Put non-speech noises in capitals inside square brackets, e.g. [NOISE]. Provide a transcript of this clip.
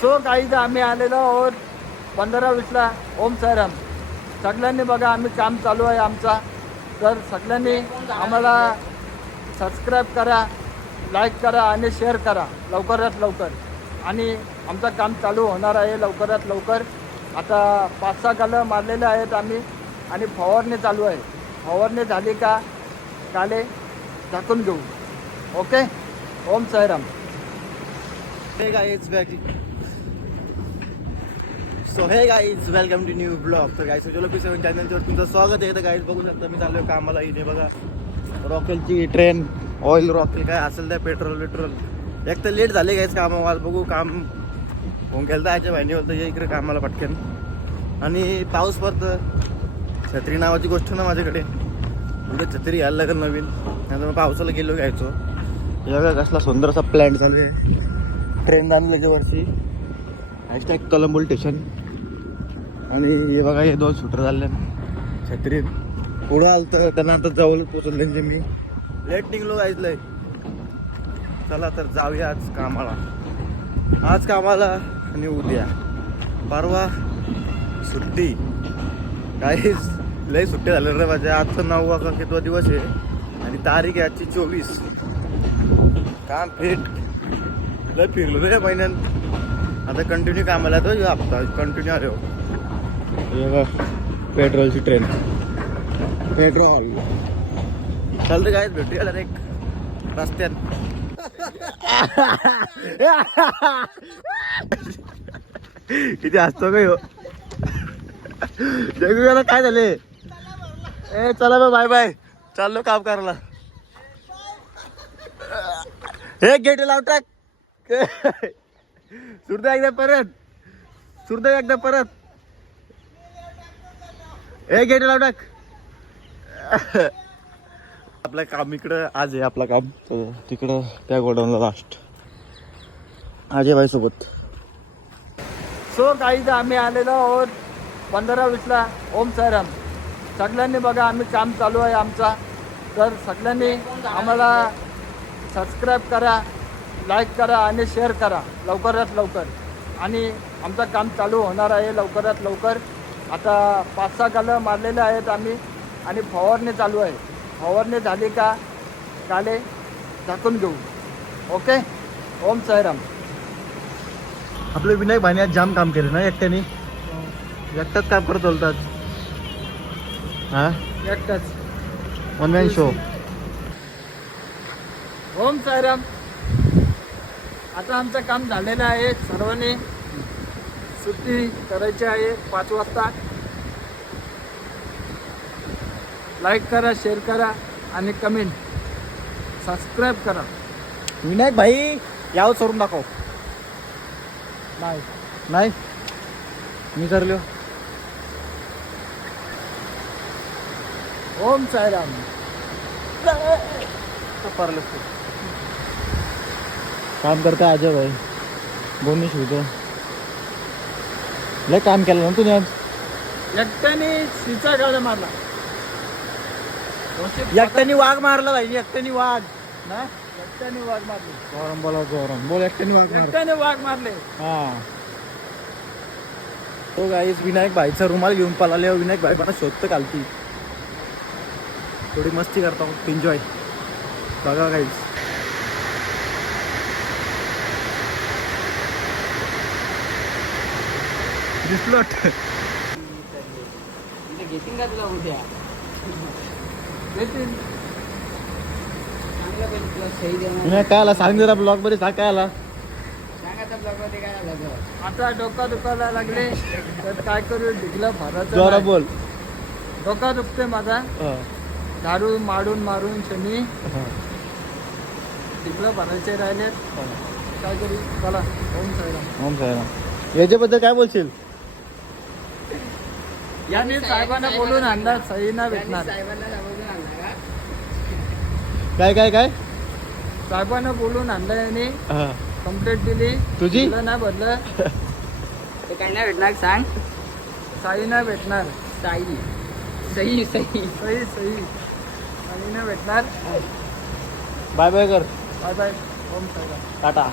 So काही आम्ही आलेलो आहोत पंधरा वीसला. ओम सैराम सगळ्यांनी बघा आम्ही काम चालू आहे आमचा. तर सगळ्यांनी आम्हाला सबस्क्राईब करा लाईक करा आणि शेअर करा. लवकरात लवकर. आणि आमचं काम चालू होणार आहे लवकरात लवकर. आता पाच सहा गालं मारलेले आहेत आम्ही आणि फवारणी चालू आहे. फवारणी झाली का काले झाकून घेऊ. Okay Om Sairam hey guys so hey guys welcome to new blog तर गाईज चलो पी सेवन चॅनलवर तुमचं स्वागत आहे. तर गाईज बघू शकता मी चाललो कामाला इथे. बघा रॉकेलची ट्रेन ऑइल रॉकेल काय असेल त्या पेट्रोल पेट्रोल एक तर लेट झाले गाईज कामावर. आज बघू काम होऊन गेलं आयच्या बहिणी बोलतं ये इकडे कामाला पटकन. आणि पाऊस पडतं छत्री नावाची गोष्ट ना माझ्याकडे. म्हणजे छत्री यायला लागेल नवीन. नंतर मग पावसाला गेलो घ्यायचो. या कसला सुंदर असा प्लॅन चालू आहे. ट्रेन आणल्याच्या वरती. हॅशटॅग कलंबोल स्टेशन आणि हे बघा हे दोन शूटर झाले छत्रीत पुढं आलं तर त्यांना आता जवळ पोचवलं त्यांचे मी. लेट निघलो ऐकलंय चला तर जाऊया आज कामाला. आज कामाला आणि उद्या. परवा सुट्टी. काहीच लय सुट्टी झाल्या रे माझ्या आजचा नऊ वाजता कितवा दिवस आहे? आणि तारीख आहे आजची चोवीस. काम फिट लय फिरलो रे महिन्यात. आता कंटिन्यू कामाला तो ह्यो हप्ता कंटिन्यू आलो पेट्रोलची ट्रेन पेट्रोल. चल काय भेटूया जरा एक रस्त्यात. किती असतो का ह्यो. जगू काय झाले? ए चला बा बाय बाय चाललो काम करायला. हे गेट लाव टाक. सुरदा एकदा परत. सुरदा एकदा परत. हे गेट लाव टाक. आपलं काम इकडं आज आहे आपलं काम. तर तिकडं त्या गोडाऊनला लास्ट अजय भाई सोबत सो काही आम्ही आलेलो आहोत पंधरा वीसला. ओम साईराम सगळ्यांनी बघा आम्ही काम चालू आहे आमचा. तर सगळ्यांनी आम्हाला सबस्क्राईब करा लाईक करा आणि शेअर करा. लवकरात लवकर. आणि आमचं काम चालू होणार आहे लवकरात लवकर. आता पाच सहा गालं मारलेले आहेत आम्ही आणि फवारणी चालू आहे. फवारणी झाली का काले झाकून घेऊ. ओके? ओम साईराम. आपले विनायक भाईने आज जाम काम केलं ना एकट्याने? एकटाच काम करत बोलतात हा? एकटाच. One man show Om Sairam. आता आमचं काम झालेलं आहे सर्वांनी सुट्टी करायची आहे पाच वाजता. लाईक करा शेअर करा आणि कमेंट सबस्क्राईब करा. विनायक भाई याव सोडून दाखव. बाय नाही? मी ठरलो ओम परलो काम करता अजय भाई बोनी शिवतो लय काम केलं ना तुम्ही आज? एकट्याने सिचा गाड्या मारला. एकट्याने वाघ मारला भाई एकट्याने वाघ. नाही एकट्याने वाघ मारले. जोरम बोला जोरम. बोल एकट्याने वाघ मार. एकट्याने वाघ मारले. हा. तो गाईस विनायक भाईचा रुमाल घेऊन पळाले. विनायक भाई मला शोधतं कालती थोडी मस्ती करता एन्जॉय बघा गाईस दिसलो घेतील का तुला उद्या आला? सांग जरा ब्लॉगमध्ये सांग काय आला? आता डोका दुखायला लागले. तर काय करू? जोरा नाही. बोल. डोका दुखते माझा. हा, दारू मारून मारून शनी हा. ढिगलं भरायचे राहिले. काय करू? चला ओम साईराम. ओम साईराम. याच्याबद्दल काय बोलशील? यांनी साहेबांना बोलून आणला. सही ना त्यांनी भेटणार. काय काय काय? साहेबांना बोलून आणलं यांनी. हा. कंप्लेंट दिली. तुझी? दिलं नाही भरलं [LAUGHS] ते काय नाही भेटणार सांग. सही नाही भेटणार. साई. सही सही सही सही सही नाही भेटणार. बाय बाय कर. Bye bye Om Sairam tata.